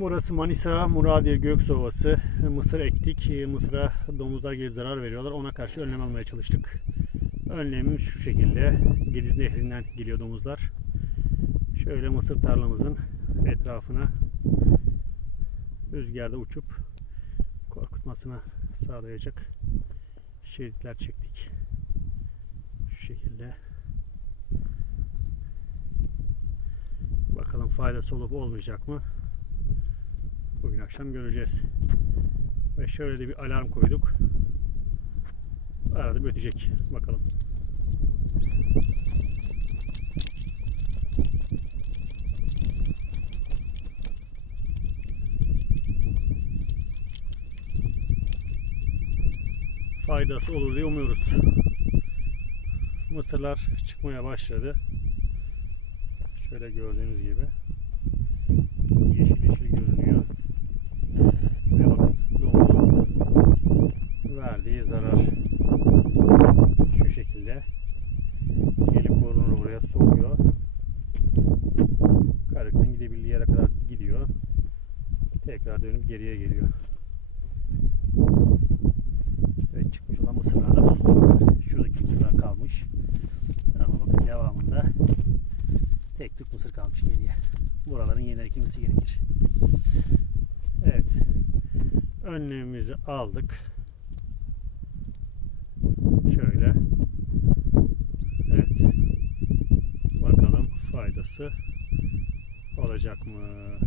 Burası Manisa Muradiye Göksovası. Mısır ektik. Mısıra domuzlar gelip zarar veriyorlar. Ona karşı önlem almaya çalıştık. Önlemimiz şu şekilde. Gediz Nehri'nden geliyor domuzlar. Şöyle mısır tarlamızın etrafına rüzgarda uçup korkutmasına sağlayacak şeritler çektik. Şu şekilde. Bakalım faydası olup olmayacak mı? Bugün akşam göreceğiz. Ve şöyle de bir alarm koyduk. Arada bir ötecek. Bakalım. Faydası olur diye umuyoruz. Mısırlar çıkmaya başladı. Şöyle gördüğünüz gibi yeşil yeşil görünüyor. Ve bakın domuzun verdiği zarar şu şekilde gelip burnunu buraya sokuyor. Gidebildiği yere kadar gidiyor. Tekrar dönüp geriye geliyor. Ve çıkmış olan mısırlar da bozuldu. Şuradaki mısırlar kalmış. Ama bakın devamında tek tük mısır kalmış geriye. Buraların yeniden ekilmesi gerekir. Evet. Önlemimizi aldık. Şöyle. Evet. Bakalım faydası olacak mı?